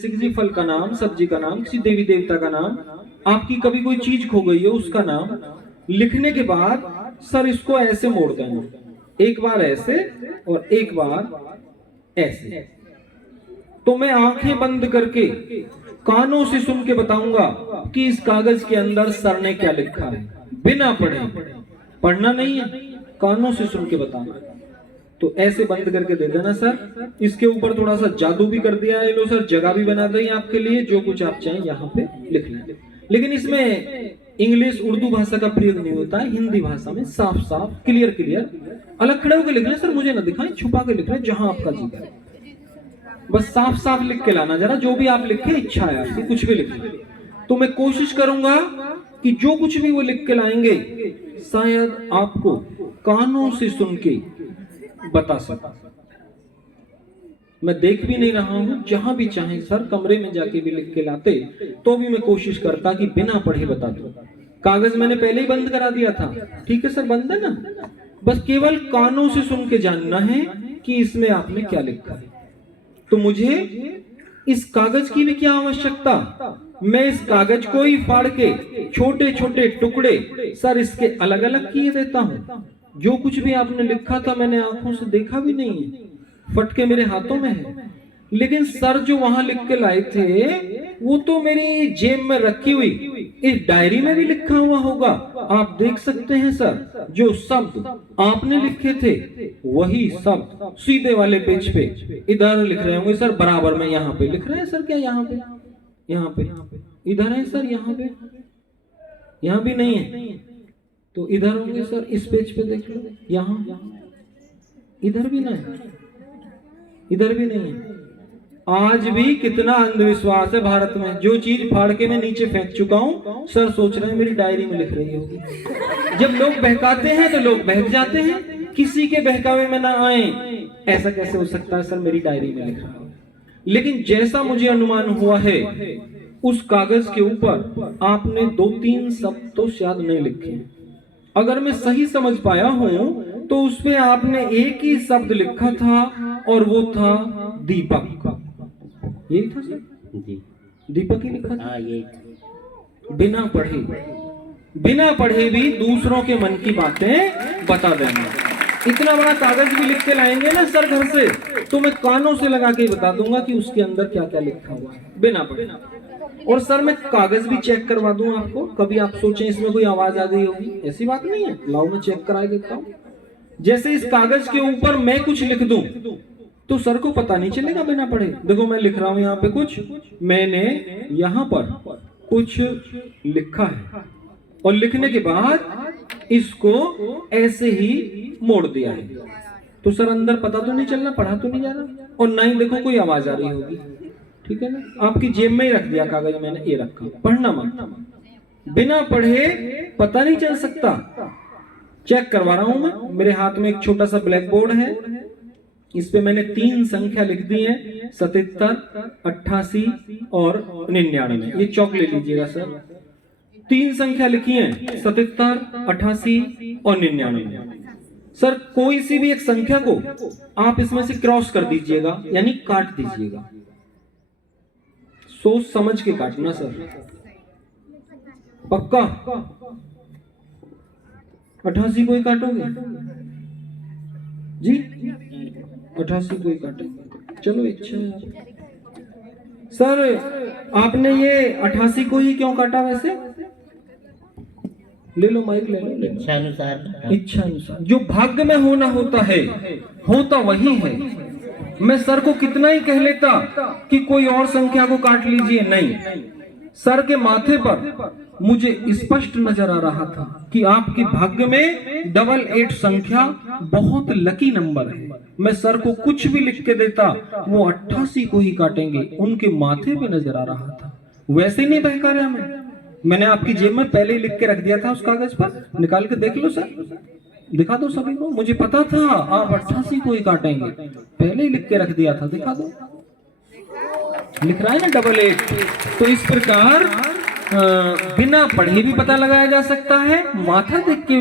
किसी फल का नाम, सब्जी का नाम, किसी देवी देवता का नाम, आपकी कभी कोई चीज खो गई है उसका नाम लिखने के बाद सर इसको ऐसे मोड़ देना, एक बार ऐसे और एक बार ऐसे। तो मैं आंखें बंद करके कानों से सुन के बताऊंगा कि इस कागज के अंदर सर ने क्या लिखा है, बिना पढ़े। पढ़ना नहीं है, कानों से सुन के बताना। तो ऐसे बंद करके दे देना सर। इसके ऊपर थोड़ा सा जादू भी कर दिया है, लो सर, जगह भी बना दी आपके लिए, जो कुछ आप चाहें यहाँ पे लिख लें। लेकिन इसमें इंग्लिश उर्दू भाषा का प्रयोग नहीं होता है, हिंदी भाषा में साफ साफ क्लियर क्लियर अलग खड़े होकर लिख लें सर, मुझे ना दिखाएं, छुपा के लिख लें जहां आपका जी करे, बस साफ साफ लिख के लाना जरा। जो भी आप लिखे, इच्छा है आपकी, कुछ भी लिख लें। तो मैं कोशिश करूंगा कि जो कुछ भी वो लिख के लाएंगे शायद आपको कानों से सुन के बता सका। मैं देख भी नहीं रहा हूं, जहां भी चाहे सर कमरे में जाके भी लिख के लाते तो भी मैं कोशिश करता कि बिना पढ़े बता दूं। कागज मैंने पहले ही बंद करा दिया था, ठीक है सर, बंद है ना, बस केवल कानों से सुन के जानना है कि इसमें आपने क्या लिखा है। तो मुझे इस कागज की भी क्या आवश्यकता, मैं इस कागज को ही फाड़ के छोटे छोटे टुकड़े सर इसके अलग अलग किए देता हूं। जो कुछ भी आपने लिखा था मैंने आंखों से देखा भी नहीं है, फटके मेरे हाथों में है। लेकिन सर जो वहां लिख के लाए थे वो तो मेरी जेब में रखी हुई इस डायरी में भी लिखा हुआ होगा। आप देख सकते हैं सर, जो शब्द आपने लिखे थे वही शब्द सीधे वाले पेज पे इधर लिख रहे होंगे सर, बराबर में यहाँ पे लिख रहे हैं सर। क्या यहाँ पे, यहाँ पे इधर है सर, यहाँ पे, यहाँ भी नहीं है तो इधर होंगे सर, इस पेज पे देख लो, यहाँ इधर भी नहीं, इधर भी नहीं है। आज भी कितना अंधविश्वास है भारत में, जो चीज फाड़ के मैं नीचे फेंक चुका हूं सर सोच रहे हैं मेरी डायरी में लिख रही होगी। जब लोग बहकाते हैं तो लोग बहक जाते हैं, किसी के बहकावे में ना आए। ऐसा कैसे हो सकता है सर, मेरी डायरी में लिख रहा है। लेकिन जैसा मुझे अनुमान हुआ है उस कागज के ऊपर आपने 2-3 शब्द तो शायद नहीं लिखे। अगर मैं सही समझ पाया हूं तो उसमें आपने एक ही शब्द लिखा था और वो था दीपक। यही था सर जी, दीपक ही लिखा था। बिना पढ़े भी दूसरों के मन की बातें बता देना। इतना बड़ा कागज भी लिख के लाएंगे ना सर घर से तो मैं कानों से लगा के बता दूंगा कि उसके अंदर क्या क्या लिखा हुआ है, बिना पढ़े। और सर मैं कागज भी चेक करवा दूं आपको, कभी आप सोचें इसमें कोई आवाज आ गई होगी, ऐसी बात नहीं है। लाओ मैं चेक करा देता हूं। जैसे इस कागज के ऊपर मैं कुछ लिख दूं तो सर को पता नहीं चलेगा बिना पढ़े। देखो मैं लिख रहा हूं यहाँ पे कुछ, मैंने यहाँ पर कुछ लिखा है और लिखने के बाद इसको ऐसे ही मोड़ दिया है। तो सर अंदर पता तो नहीं चलना, पढ़ा तो नहीं जा रहा, और ना ही देखो कोई आवाज आ रही होगी, ठीक है ना। आपकी जेब में ही रख दिया कागज मैंने, ये रखा, पढ़ना मत। बिना पढ़े पता नहीं चल सकता। चेक करवा रहा हूं मैं। मेरे हाथ में एक छोटा सा ब्लैक बोर्ड है, इस पे मैंने 3 संख्या लिख दी है, 77, 88 और 99। ये चौक ले लीजिएगा सर। 3 संख्या लिखी है, 77, 88 और 99। सर कोई सी भी एक संख्या को आप इसमें से क्रॉस कर दीजिएगा, यानी काट दीजिएगा। सोच समझ के काटना सर, पक्का। 88 को ही काटोगे जी, 88 को ही काटेंगे, चलो इच्छा है। सर आपने ये 88 को ही क्यों काटा वैसे? ले लो माइक, ले लो। इच्छा अनुसार जो भाग्य में होना होता है होता वही है। मैं सर को कितना ही कह लेता कि कोई और संख्या को काट लीजिए, नहीं। सर के माथे पर मुझे स्पष्ट नजर आ रहा था कि आपके भाग्य में 88 संख्या बहुत लकी नंबर है। मैं सर को कुछ भी लिख के देता वो 88 को ही काटेंगे, उनके माथे पे नजर आ रहा था। वैसे ही नहीं बहका रहा मैंने आपकी जेब में पहले ही लिख के रख दिया था उस कागज पर, निकाल के देख लो सर, दिखा दो सभी को। मुझे पता था आप 88 को ही काटेंगे, पहले ही लिख के रख दिया था, दिखा दो। लिख रहा है ना 88। तो इस प्रकार बिना पढ़े भी पता लगाया जा सकता है, माथा देख के